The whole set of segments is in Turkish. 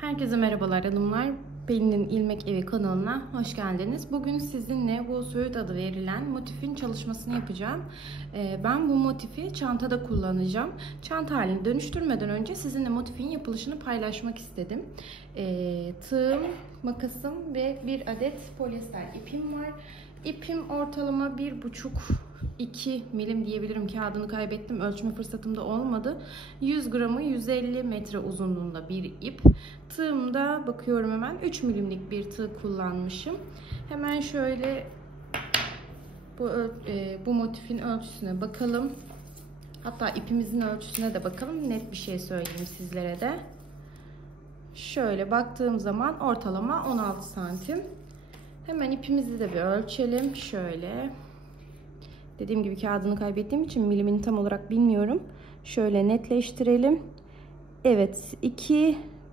Herkese merhabalar hanımlar. Pelin'in İlmek Evi kanalına hoş geldiniz. Bugün sizinle bu Söğüt adı verilen motifin çalışmasını yapacağım. Ben bu motifi çantada kullanacağım. Çanta halini dönüştürmeden önce sizinle motifin yapılışını paylaşmak istedim. Tığım, makasım ve bir adet polyester ipim var. İpim ortalama 1,5-2 milim diyebilirim. Kağıdını kaybettim. Ölçme fırsatım da olmadı. 100 gramı 150 metre uzunluğunda bir ip. Tığımda bakıyorum hemen 3 milimlik bir tığ kullanmışım. Hemen şöyle bu motifin ölçüsüne bakalım. Hatta ipimizin ölçüsüne de bakalım. Net bir şey söyleyeyim sizlere de. Şöyle baktığım zaman ortalama 16 santim. Hemen ipimizi de bir ölçelim. Şöyle. Dediğim gibi kağıdını kaybettiğim için milimini tam olarak bilmiyorum. Şöyle netleştirelim. Evet,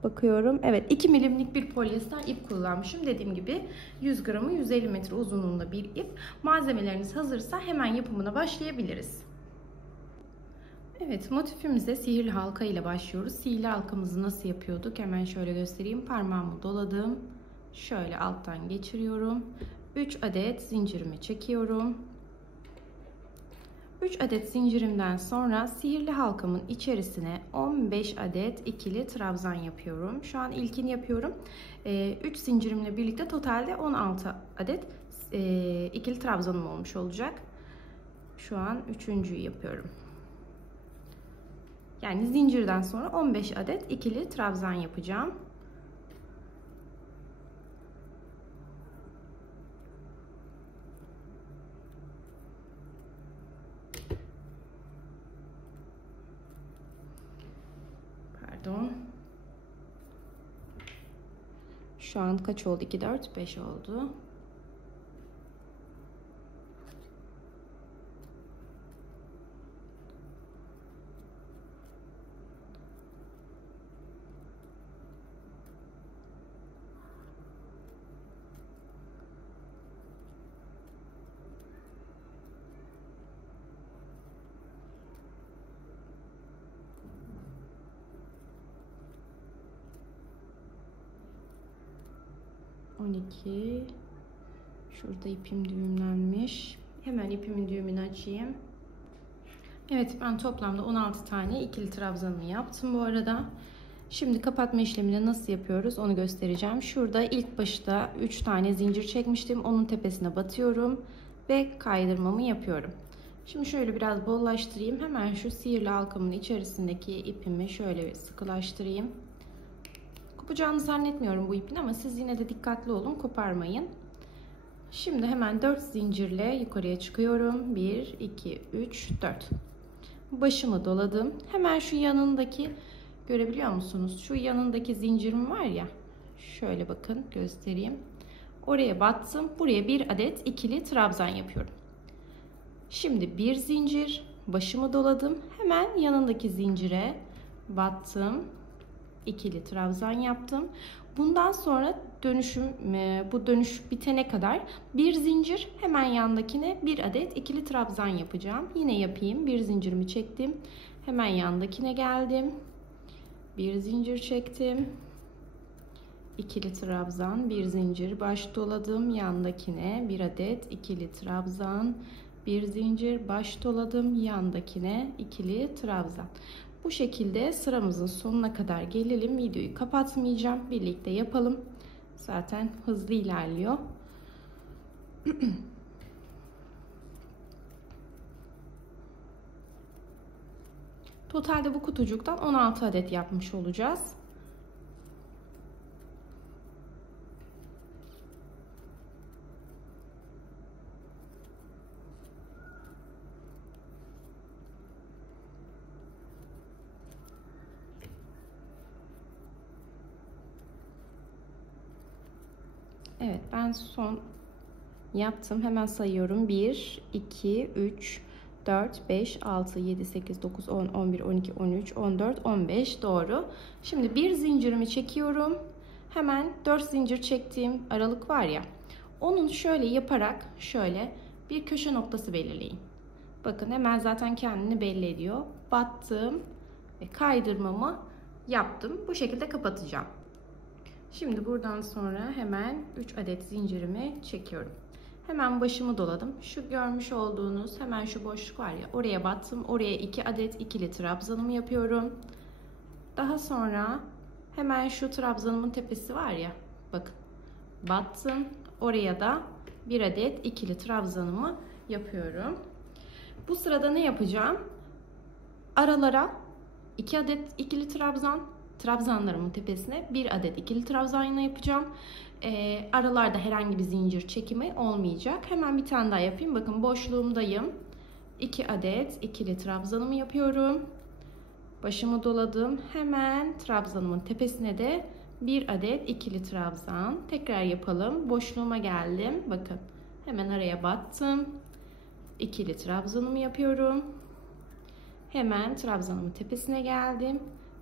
bakıyorum. Evet, 2 milimlik bir polyester ip kullanmışım. Dediğim gibi 100 gramı 150 metre uzunluğunda bir ip. Malzemeleriniz hazırsa hemen yapımına başlayabiliriz. Evet, motifimize sihirli halka ile başlıyoruz. Sihirli halkamızı nasıl yapıyorduk? Hemen şöyle göstereyim. Parmağımı doladım. Şöyle alttan geçiriyorum. 3 adet zincirimi çekiyorum. 3 adet zincirimden sonra sihirli halkamın içerisine 15 adet ikili trabzan yapıyorum. Şu an ilkini yapıyorum. 3 zincirimle birlikte totalde 16 adet ikili trabzanım olmuş olacak. Şu an üçüncüyü yapıyorum. Yani zincirden sonra 15 adet ikili trabzan yapacağım. Şu an kaç oldu? 2, 4, 5 oldu. Şurada ipim düğümlenmiş. Hemen ipimin düğümünü açayım. Evet, ben toplamda 16 tane ikili trabzanımı yaptım bu arada. Şimdi kapatma işlemini nasıl yapıyoruz onu göstereceğim. Şurada ilk başta 3 tane zincir çekmiştim. Onun tepesine batıyorum ve kaydırmamı yapıyorum. Şimdi şöyle biraz bollaştırayım. Hemen şu sihirli halkamın içerisindeki ipimi şöyle sıkılaştırayım. Kopacağını zannetmiyorum bu ipin ama siz yine de dikkatli olun, koparmayın. Şimdi hemen 4 zincirle yukarıya çıkıyorum. 1, 2, 3, 4. Başımı doladım. Hemen şu yanındaki, görebiliyor musunuz? Şu yanındaki zincirim var ya. Şöyle bakın, göstereyim. Oraya battım. Buraya bir adet ikili trabzan yapıyorum. Şimdi bir zincir, başımı doladım. Hemen yanındaki zincire battım. İkili trabzan yaptım. Bundan sonra bu dönüş bitene kadar bir zincir, hemen yandakine bir adet ikili trabzan yapacağım. Yine yapayım. Bir zincirimi çektim. Hemen yandakine geldim. Bir zincir çektim. İkili trabzan, bir zincir, baş doladım. Yandakine bir adet ikili trabzan, bir zincir, baş doladım. Yandakine ikili trabzan. Bu şekilde sıramızın sonuna kadar gelelim. Videoyu kapatmayacağım. Birlikte yapalım. Zaten hızlı ilerliyor. Totalde bu kutucuktan 16 adet yapmış olacağız. Evet, ben son yaptım. Hemen sayıyorum. 1, 2, 3, 4, 5, 6, 7, 8, 9, 10, 11, 12, 13, 14, 15. Doğru. Şimdi bir zincirimi çekiyorum. Hemen 4 zincir çektiğim aralık var ya. Onun şöyle yaparak şöyle bir köşe noktası belirleyin. Bakın hemen zaten kendini belli ediyor. Battım ve kaydırmamı yaptım. Bu şekilde kapatacağım. Şimdi buradan sonra hemen 3 adet zincirimi çekiyorum. Hemen başımı doladım. Şu görmüş olduğunuz hemen şu boşluk var ya, oraya battım. Oraya 2 adet ikili trabzanımı yapıyorum. Daha sonra hemen şu trabzanımın tepesi var ya, bakın battım. Oraya da 1 adet ikili trabzanımı yapıyorum. Bu sırada ne yapacağım? Aralara 2 adet ikili trabzanlarımın tepesine 1 adet ikili trabzan yapacağım. Aralarda herhangi bir zincir çekimi olmayacak. Hemen bir tane daha yapayım. Bakın boşluğumdayım. 2 adet ikili trabzanımı yapıyorum. Başımı doladım. Hemen trabzanımın tepesine de 1 adet ikili trabzan. Tekrar yapalım. Boşluğuma geldim. Bakın hemen araya battım. İkili trabzanımı yapıyorum. Hemen trabzanımın tepesine geldim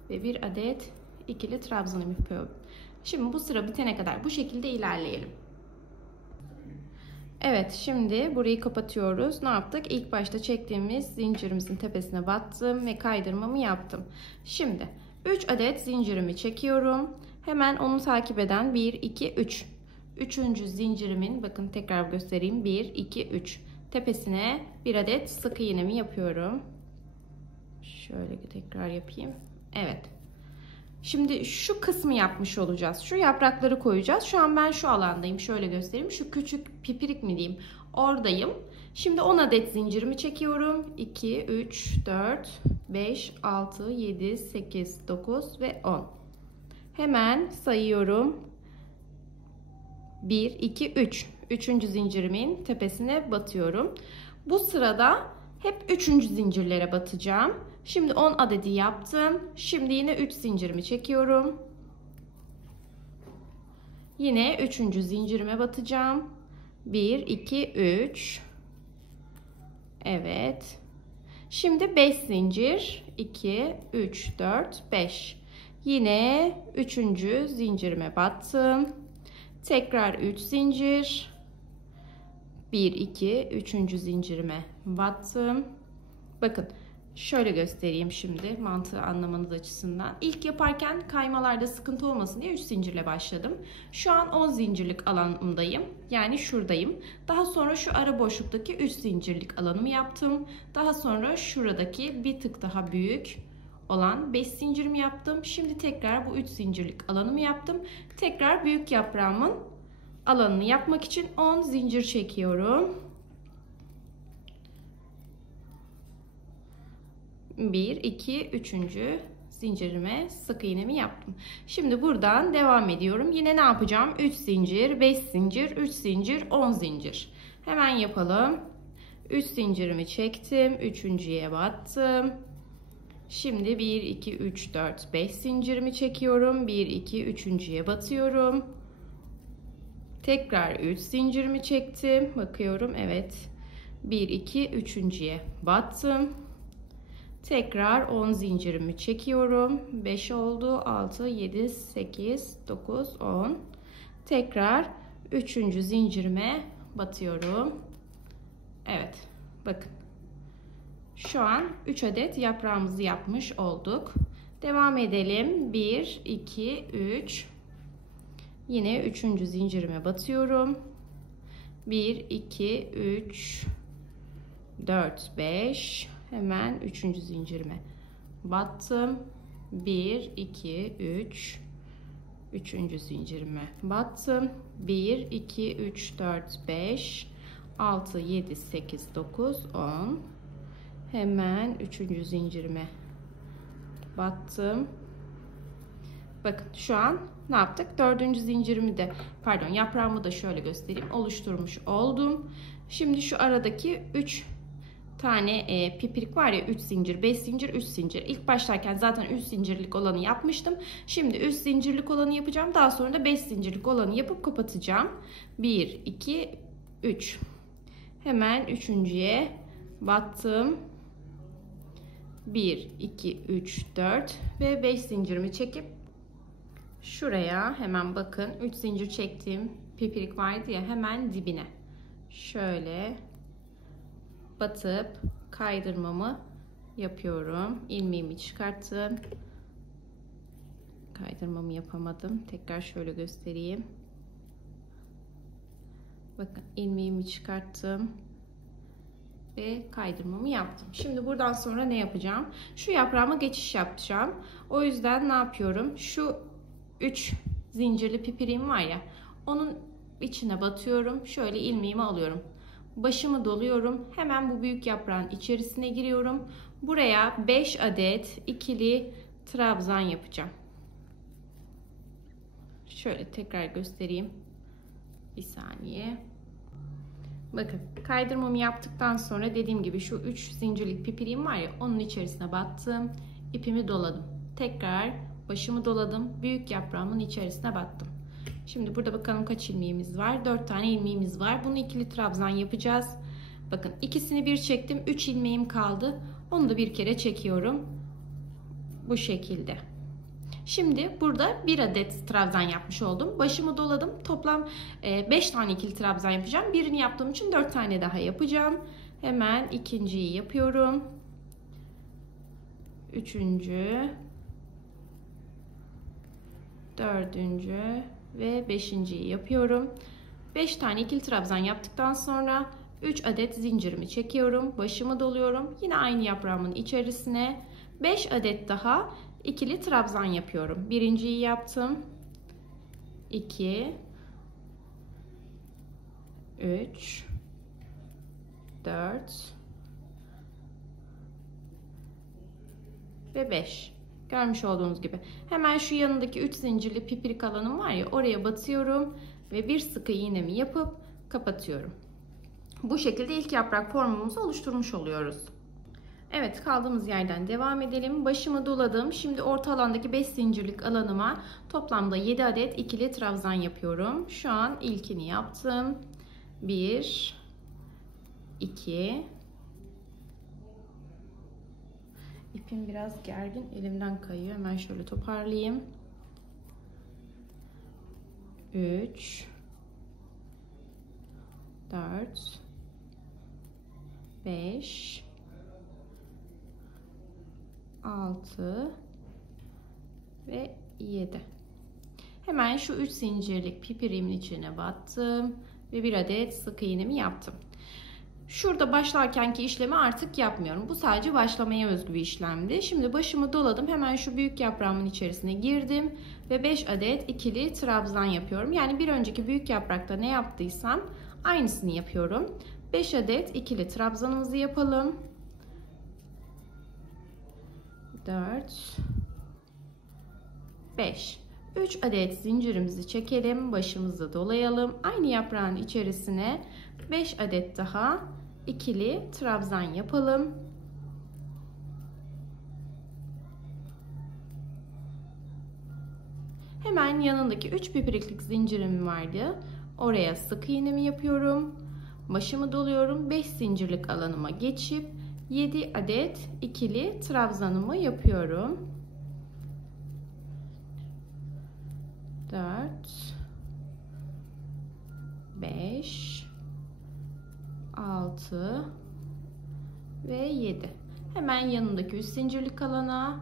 ve 1 adet ikili trabzanımı yapıyorum. Şimdi bu sıra bitene kadar bu şekilde ilerleyelim. Evet, şimdi burayı kapatıyoruz. Ne yaptık? İlk başta çektiğimiz zincirimizin tepesine battım ve kaydırmamı yaptım. Şimdi 3 adet zincirimi çekiyorum. Hemen onu takip eden 1, 2, 3. Üçüncü zincirimin, bakın tekrar göstereyim. 1, 2, 3. Tepesine 1 adet sık iğnemi yapıyorum. Şöyle tekrar yapayım. Evet. Şimdi şu kısmı yapmış olacağız. Şu yaprakları koyacağız. Şu an ben şu alandayım. Şöyle göstereyim. Şu küçük pipirik mi diyeyim? Oradayım. Şimdi 10 adet zincirimi çekiyorum. 2, 3, 4, 5, 6, 7, 8, 9 ve 10. Hemen sayıyorum. 1, 2, 3. Üçüncü zincirimin tepesine batıyorum. Bu sırada hep üçüncü zincirlere batacağım. Şimdi 10 adedi yaptım. Şimdi yine 3 zincirimi çekiyorum. Yine üçüncü zincirime batacağım. 1, 2, 3. Evet. Şimdi 5 zincir. 2, 3, 4, 5. Yine üçüncü zincirime battım. Tekrar 3 zincir. 1, 2, üçüncü zincirime battım. Bakın şöyle göstereyim şimdi mantığı anlamanız açısından. İlk yaparken kaymalarda sıkıntı olmasın diye 3 zincirle başladım. Şu an 10 zincirlik alanımdayım. Yani şuradayım. Daha sonra şu ara boşluktaki 3 zincirlik alanımı yaptım. Daha sonra şuradaki bir tık daha büyük olan 5 zincirimi yaptım. Şimdi tekrar bu 3 zincirlik alanımı yaptım. Tekrar büyük yaprağımın alanını yapmak için 10 zincir çekiyorum. 1, 2, 3. zincirime sık iğnemi yaptım. Şimdi buradan devam ediyorum. Yine ne yapacağım? 3 zincir, 5 zincir, 3 zincir, 10 zincir. Hemen yapalım. 3 zincirimi çektim. Üçüncüye battım. Şimdi 1, 2, 3, 4, 5 zincirimi çekiyorum. 1, 2, üçüncüye batıyorum. Tekrar 3 zincirimi çektim. Bakıyorum. Evet. 1, 2, üçüncüye battım. Tekrar 10 zincirimi çekiyorum. 5 oldu. 6, 7, 8, 9, 10. Tekrar 3. zincirime batıyorum. Evet. Bakın. Şu an 3 adet yaprağımızı yapmış olduk. Devam edelim. 1, 2, 3. Yine 3. zincirime batıyorum. 1, 2, 3, 4, 5. Hemen 3. zincirime battım. 1, 2, 3. 3. zincirime battım. 1, 2, 3, 4, 5, 6, 7, 8, 9, 10. Hemen 3. zincirime battım. Bakın şu an ne yaptık? 4. zincirimi de, pardon, yaprağımı da şöyle göstereyim, oluşturmuş oldum. Şimdi şu aradaki 3 tane pipirik var ya, 3 zincir, 5 zincir, 3 zincir. İlk başlarken zaten 3 zincirlik olanı yapmıştım. Şimdi 3 zincirlik olanı yapacağım. Daha sonra da 5 zincirlik olanı yapıp kapatacağım. 1, 2, 3. Hemen üçüncüye battım. 1, 2, 3, 4 ve 5 zincirimi çekip şuraya hemen bakın 3 zincir çektiğim pipirik vardı ya, hemen dibine şöyle batıp kaydırmamı yapıyorum. İlmeğimi çıkarttım. Kaydırmamı yapamadım. Tekrar şöyle göstereyim. Bakın ilmeğimi çıkarttım ve kaydırmamı yaptım. Şimdi buradan sonra ne yapacağım? Şu yaprağıma geçiş yapacağım. O yüzden ne yapıyorum? Şu 3 zincirli pipiriğim var ya, onun içine batıyorum. Şöyle ilmeğimi alıyorum. Başımı doluyorum. Hemen bu büyük yaprağın içerisine giriyorum. Buraya 5 adet ikili trabzan yapacağım. Şöyle tekrar göstereyim. Bir saniye. Bakın kaydırmamı yaptıktan sonra dediğim gibi şu 3 zincirlik pipiriğim var ya, onun içerisine battım. İpimi doladım. Tekrar başımı doladım. Büyük yaprağımın içerisine battım. Şimdi burada bakalım kaç ilmeğimiz var. 4 tane ilmeğimiz var. Bunu ikili trabzan yapacağız. Bakın ikisini bir çektim. 3 ilmeğim kaldı. Onu da bir kere çekiyorum. Bu şekilde. Şimdi burada bir adet trabzan yapmış oldum. Başımı doladım. Toplam 5 tane ikili trabzan yapacağım. Birini yaptığım için 4 tane daha yapacağım. Hemen ikinciyi yapıyorum. Üçüncü, dördüncü ve beşinciyi yapıyorum. 5 tane ikili trabzan yaptıktan sonra 3 adet zincirimi çekiyorum. Başımı doluyorum. Yine aynı yaprağımın içerisine 5 adet daha ikili trabzan yapıyorum. Birinciyi yaptım. 2 3 4 ve 5. Görmüş olduğunuz gibi. Hemen şu yanındaki 3 zincirli pipirik alanım var ya, oraya batıyorum ve bir sık iğnemi yapıp kapatıyorum. Bu şekilde ilk yaprak formumuzu oluşturmuş oluyoruz. Evet, kaldığımız yerden devam edelim. Başımı doladım. Şimdi orta alandaki 5 zincirlik alanıma toplamda 7 adet ikili trabzan yapıyorum. Şu an ilkini yaptım. 1 2 İpim biraz gergin, elimden kayıyor. Hemen şöyle toparlayayım. 3 4 5 6 ve 7. Hemen şu 3 zincirlik pipirimin içine battım ve bir adet sık iğnemi yaptım. Şurada başlarkenki işlemi artık yapmıyorum. Bu sadece başlamaya özgü bir işlemdi. Şimdi başımı doladım. Hemen şu büyük yaprağımın içerisine girdim ve 5 adet ikili trabzan yapıyorum. Yani bir önceki büyük yaprakta ne yaptıysam aynısını yapıyorum. 5 adet ikili trabzanımızı yapalım. 4 5 3 adet zincirimizi çekelim, başımızı dolayalım. Aynı yaprağın içerisine 5 adet daha ikili trabzan yapalım. Hemen yanındaki 3 pipiriklik zincirim vardı. Oraya sık iğnemi yapıyorum. Başımı doluyorum. 5 zincirlik alanıma geçip 7 adet ikili trabzanımı yapıyorum. 4 5 6 ve 7. Hemen yanındaki 3 zincirlik alana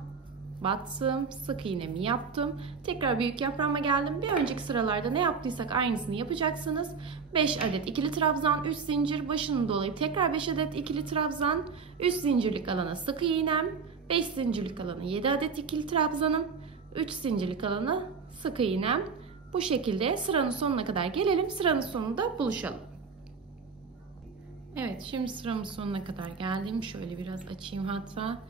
battım, sık iğnemi yaptım. Tekrar büyük yaprağıma geldim. Bir önceki sıralarda ne yaptıysak aynısını yapacaksınız. 5 adet ikili trabzan, 3 zincir, başını dolayıp tekrar 5 adet ikili trabzan, 3 zincirlik alana sık iğnem, 5 zincirlik alana 7 adet ikili trabzanım, 3 zincirlik alana sık iğnem. Bu şekilde sıranın sonuna kadar gelelim. Sıranın sonunda buluşalım. Evet, şimdi sıramın sonuna kadar geldim. Şöyle biraz açayım hatta.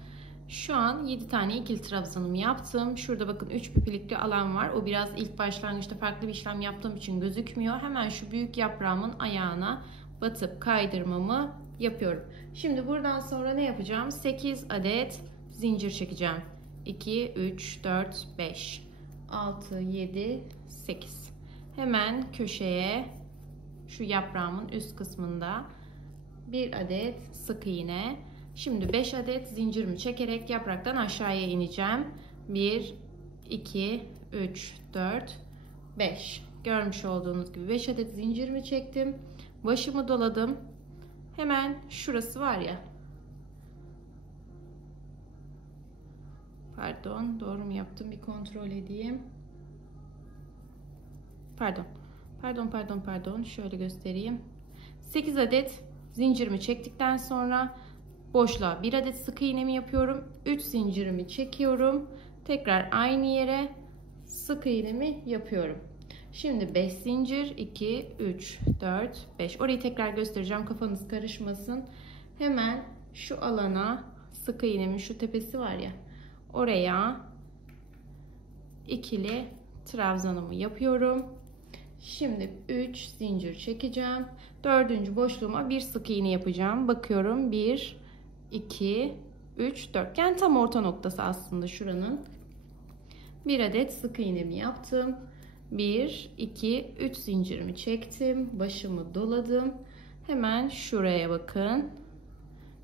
Şu an 7 tane ikili trabzanımı yaptım. Şurada bakın 3 pipirikli alan var. O biraz ilk başlangıçta farklı bir işlem yaptığım için gözükmüyor. Hemen şu büyük yaprağımın ayağına batıp kaydırmamı yapıyorum. Şimdi buradan sonra ne yapacağım? 8 adet zincir çekeceğim. 2, 3, 4, 5, 6, 7, 8. Hemen köşeye şu yaprağımın üst kısmında bir adet sık iğne. Şimdi 5 adet zincirimi çekerek yapraktan aşağıya ineceğim. 1, 2, 3, 4, 5. Görmüş olduğunuz gibi 5 adet zincirimi çektim. Başımı doladım. Hemen şurası var ya. Pardon, doğru mu yaptım? Bir kontrol edeyim. Pardon. Şöyle göstereyim. 8 adet zincirimi çektikten sonra boşluğa 1 adet sık iğnemi yapıyorum. 3 zincirimi çekiyorum. Tekrar aynı yere sık iğnemi yapıyorum. Şimdi 5 zincir, 2, 3, 4, 5. Orayı tekrar göstereceğim, kafanız karışmasın. Hemen şu alana sık iğnemin şu tepesi var ya, oraya ikili trabzanımı yapıyorum. Şimdi 3 zincir çekeceğim. 4. boşluğuma bir sık iğne yapacağım. Bakıyorum 1, 2, 3, 4. Yani tam orta noktası aslında şuranın. Bir adet sık iğnemi yaptım. 1, 2, 3 zincirimi çektim. Başımı doladım. Hemen şuraya bakın.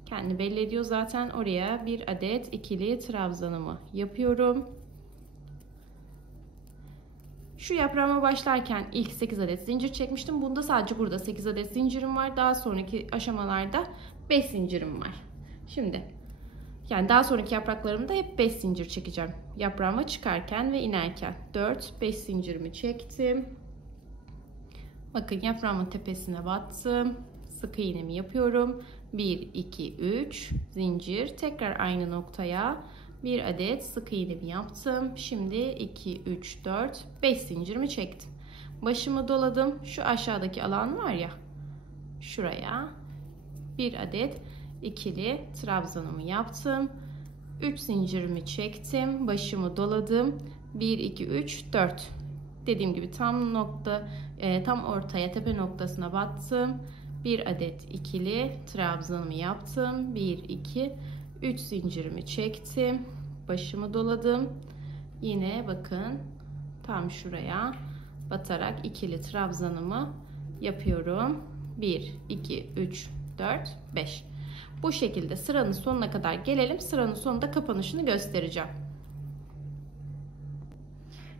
Kendi belli ediyor zaten. Oraya bir adet ikili trabzanımı yapıyorum. Şu yaprağıma başlarken ilk 8 adet zincir çekmiştim. Bunda sadece burada 8 adet zincirim var. Daha sonraki aşamalarda 5 zincirim var. Şimdi yani daha sonraki yapraklarımda hep 5 zincir çekeceğim. Yaprağıma çıkarken ve inerken 4-5 zincirimi çektim. Bakın yaprağımın tepesine battım. Sık iğnemi yapıyorum. 1, 2, 3 zincir. Tekrar aynı noktaya bir adet sık iğnemi yaptım. Şimdi 2, 3, 4, 5 zincirimi çektim. Başımı doladım. Şu aşağıdaki alan var ya, şuraya bir adet ikili trabzanımı yaptım. 3 zincirimi çektim. Başımı doladım. 1, 2, 3, 4. Dediğim gibi tam ortaya, tepe noktasına battım. Bir adet ikili trabzanımı yaptım. 1, 2, 3 zincirimi çektim. Başımı doladım. Yine bakın tam şuraya batarak ikili trabzanımı yapıyorum. 1, 2, 3, 4, 5. Bu şekilde sıranın sonuna kadar gelelim. Sıranın sonunda kapanışını göstereceğim.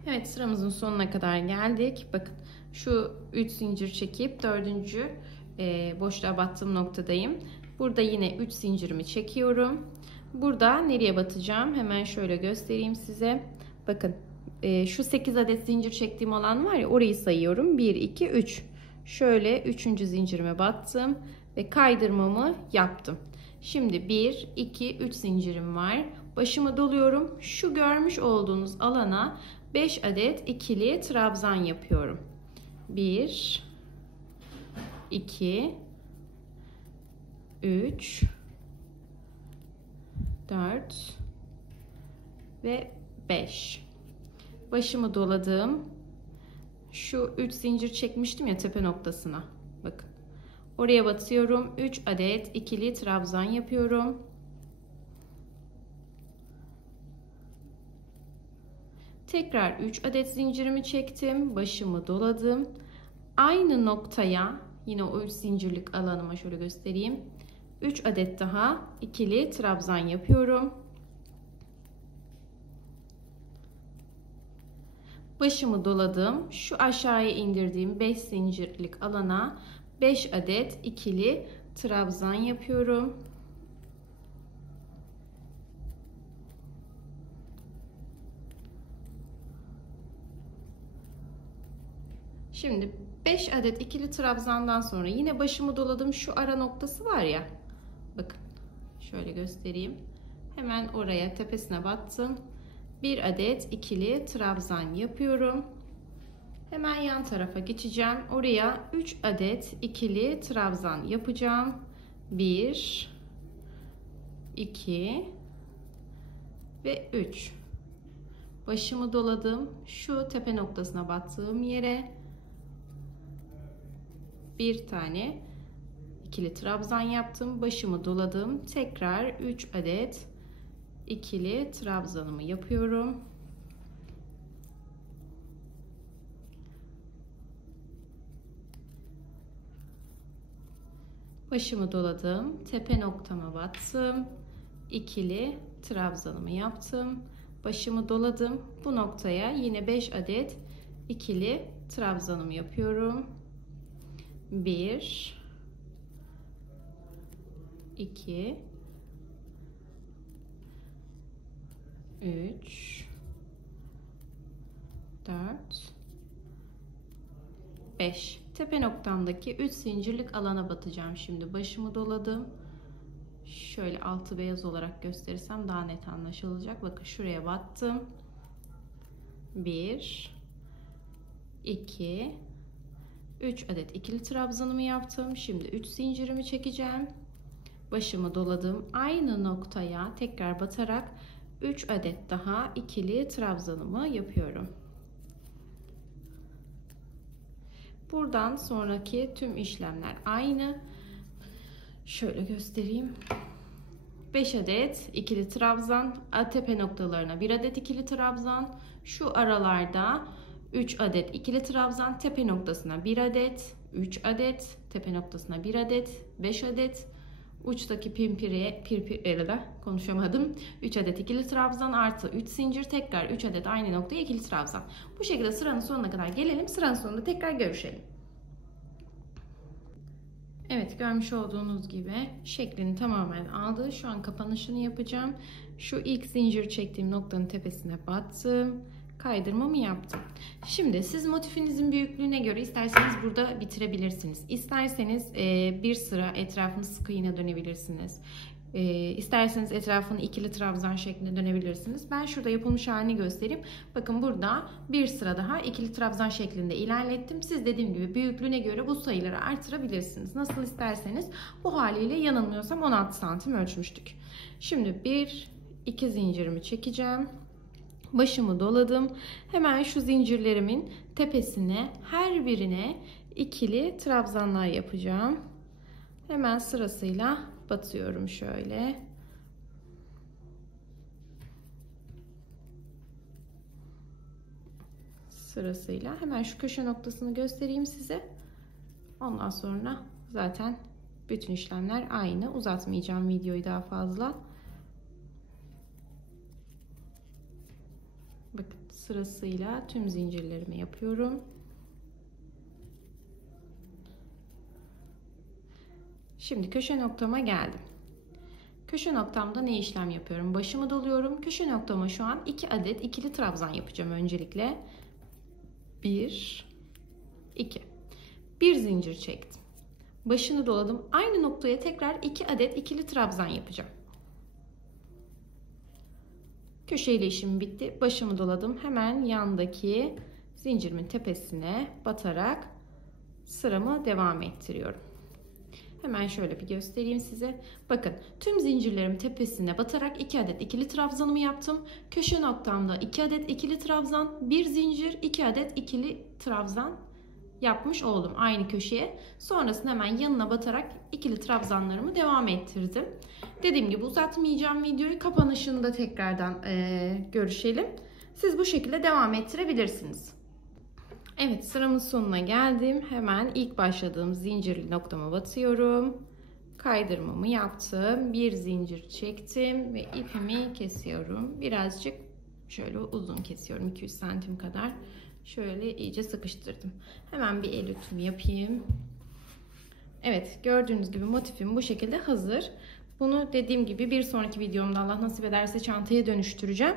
Evet, sıramızın sonuna kadar geldik. Bakın şu 3 zincir çekip 4. boşluğa battığım noktadayım. Burada yine 3 zincirimi çekiyorum. Burada nereye batacağım? Hemen şöyle göstereyim size. Bakın şu 8 adet zincir çektiğim alan var ya, orayı sayıyorum. 1, 2, 3. Şöyle 3. zincirime battım ve kaydırmamı yaptım. Şimdi 1, 2, 3 zincirim var. Başımı doluyorum. Şu görmüş olduğunuz alana 5 adet ikili trabzan yapıyorum. 1, 2, 3, 4 ve 5. Başımı doladım. Şu 3 zincir çekmiştim ya tepe noktasına. Bakın. Oraya batıyorum. 3 adet ikili trabzan yapıyorum. Tekrar 3 adet zincirimi çektim. Başımı doladım. Aynı noktaya, yine o 3 zincirlik alanıma şöyle göstereyim. 3 adet daha ikili trabzan yapıyorum. Başımı doladım. Şu aşağıya indirdiğim 5 zincirlik alana 5 adet ikili trabzan yapıyorum. Şimdi 5 adet ikili trabzandan sonra yine başımı doladım. Şu ara noktası var ya. Bakın şöyle göstereyim. Hemen oraya tepesine battım. Bir adet ikili trabzan yapıyorum. Hemen yan tarafa geçeceğim. Oraya 3 adet ikili trabzan yapacağım. 1, 2 ve 3. Başımı doladım. Şu tepe noktasına battığım yere bir tane ikili trabzan yaptım. Başımı doladım. Tekrar 3 adet ikili trabzanımı yapıyorum. Başımı doladım. Tepe noktama battım. İkili trabzanımı yaptım. Başımı doladım. Bu noktaya yine 5 adet ikili trabzanımı yapıyorum. 1, 2, 3 4 5. Tepe noktamdaki 3 zincirlik alana batacağım. Şimdi başımı doladım. Şöyle altı beyaz olarak gösterirsem daha net anlaşılacak. Bakın şuraya battım. 1 2 3 adet ikili trabzanımı yaptım. Şimdi 3 zincirimi çekeceğim. Başımı doladım. Aynı noktaya tekrar batarak 3 adet daha ikili trabzanımı yapıyorum. Buradan sonraki tüm işlemler aynı. Şöyle göstereyim. 5 adet ikili trabzan, tepe noktalarına 1 adet ikili trabzan, şu aralarda 3 adet ikili trabzan, tepe noktasına 1 adet, 3 adet, tepe noktasına 1 adet, 5 adet, uçtaki pimpireye konuşamadım. 3 adet ikili trabzan artı 3 zincir, tekrar 3 adet aynı noktaya ikili trabzan. Bu şekilde sıranın sonuna kadar gelelim. Sıranın sonunda tekrar görüşelim. Evet, görmüş olduğunuz gibi şeklini tamamen aldı. Şu an kapanışını yapacağım. Şu ilk zincir çektiğim noktanın tepesine battım. Kaydırmamı yaptım. Şimdi siz motifinizin büyüklüğüne göre isterseniz burada bitirebilirsiniz. İsterseniz bir sıra etrafını sık iğne dönebilirsiniz. İsterseniz etrafını ikili trabzan şeklinde dönebilirsiniz. Ben şurada yapılmış halini göstereyim. Bakın burada bir sıra daha ikili trabzan şeklinde ilerlettim. Siz dediğim gibi büyüklüğüne göre bu sayıları artırabilirsiniz. Nasıl isterseniz. Bu haliyle yanılmıyorsam 16 santim ölçmüştük. Şimdi 1-2 zincirimi çekeceğim. Başımı doladım. Hemen şu zincirlerimin tepesine, her birine ikili trabzanlar yapacağım. Hemen sırasıyla batıyorum şöyle. Sırasıyla hemen şu köşe noktasını göstereyim size. Ondan sonra zaten bütün işlemler aynı. Uzatmayacağım videoyu daha fazla. Bakın sırasıyla tüm zincirlerimi yapıyorum. Şimdi köşe noktama geldim. Köşe noktamda ne işlem yapıyorum? Başımı doluyorum. Köşe noktama şu an 2 adet ikili trabzan yapacağım öncelikle. 1 2. Bir zincir çektim. Başını doladım. Aynı noktaya tekrar 2 adet ikili trabzan yapacağım. Köşeyle işim bitti. Başımı doladım. Hemen yandaki zincirimin tepesine batarak sıramı devam ettiriyorum. Hemen şöyle bir göstereyim size. Bakın tüm zincirlerim tepesine batarak 2 adet ikili trabzanımı yaptım. Köşe noktamda 2 adet ikili trabzan, bir zincir, 2 adet ikili trabzan yapmış oldum aynı köşeye. Sonrasında hemen yanına batarak ikili trabzanlarımı devam ettirdim. Dediğim gibi uzatmayacağım videoyu. Kapanışında tekrardan görüşelim. Siz bu şekilde devam ettirebilirsiniz. Evet, sıramın sonuna geldim. Hemen ilk başladığım zincirli noktama batıyorum. Kaydırmamı yaptım. Bir zincir çektim ve ipimi kesiyorum. Birazcık şöyle uzun kesiyorum. 200 santim kadar. Şöyle iyice sıkıştırdım. Hemen bir el ütümü yapayım. Evet, gördüğünüz gibi motifim bu şekilde hazır. Bunu dediğim gibi bir sonraki videomda Allah nasip ederse çantaya dönüştüreceğim.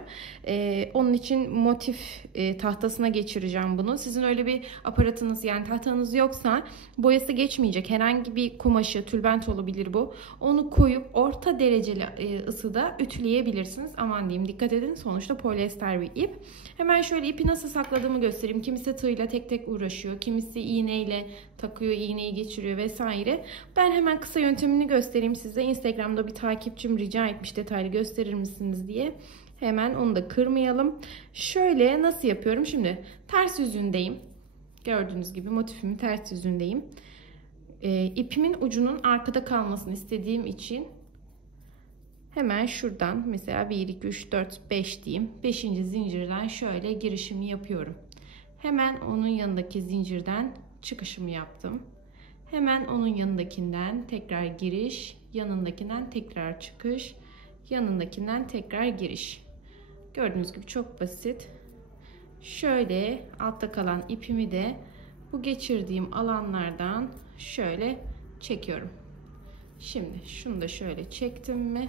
Onun için motif tahtasına geçireceğim bunu. Sizin öyle bir aparatınız, yani tahtanız yoksa, boyası geçmeyecek herhangi bir kumaşı, tülbent olabilir bu. Onu koyup orta dereceli ısıda ütüleyebilirsiniz. Aman diyeyim, dikkat edin, sonuçta polyester bir ip. Hemen şöyle ipi nasıl sakladığımı göstereyim. Kimisi tığla tek tek uğraşıyor. Kimisi iğneyle takıyor, iğneyi geçiriyor vesaire. Ben hemen kısa yöntemini göstereyim size. Instagram'da bir takipçim rica etmiş detaylı gösterir misiniz diye. Hemen onu da kırmayalım. Şöyle nasıl yapıyorum? Şimdi ters yüzündeyim. Gördüğünüz gibi motifimin ters yüzündeyim. İpimin ucunun arkada kalmasını istediğim için hemen şuradan mesela 1, 2, 3, 4, 5 diyeyim. 5. zincirden şöyle girişimi yapıyorum. Hemen onun yanındaki zincirden çıkışımı yaptım. Hemen onun yanındakinden tekrar giriş, yanındakinden tekrar çıkış, yanındakinden tekrar giriş. Gördüğünüz gibi çok basit. Şöyle altta kalan ipimi de bu geçirdiğim alanlardan şöyle çekiyorum. Şimdi şunu da şöyle çektim mi?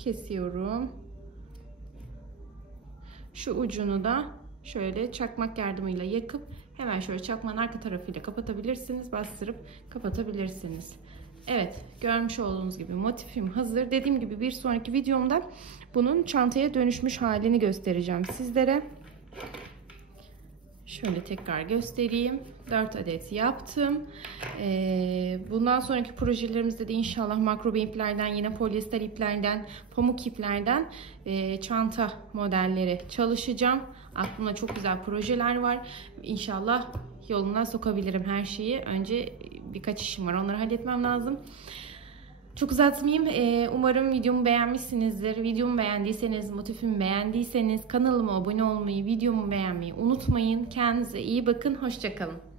kesiyorum. Şu ucunu da şöyle çakmak yardımıyla yakıp hemen şöyle çakmanın arka tarafıyla kapatabilirsiniz. Bastırıp kapatabilirsiniz. Evet, görmüş olduğunuz gibi motifim hazır. Dediğim gibi bir sonraki videomda bunun çantaya dönüşmüş halini göstereceğim sizlere. Şöyle tekrar göstereyim. 4 adet yaptım. Bundan sonraki projelerimizde de inşallah makrobe iplerden, yine polyester iplerden, pamuk iplerden çanta modelleri çalışacağım. Aklımda çok güzel projeler var. İnşallah yoluna sokabilirim her şeyi. Önce birkaç işim var. Onları halletmem lazım. Çok uzatmayayım. Umarım videomu beğenmişsinizdir. Videomu beğendiyseniz, motifimi beğendiyseniz kanalıma abone olmayı, videomu beğenmeyi unutmayın. Kendinize iyi bakın. Hoşça kalın.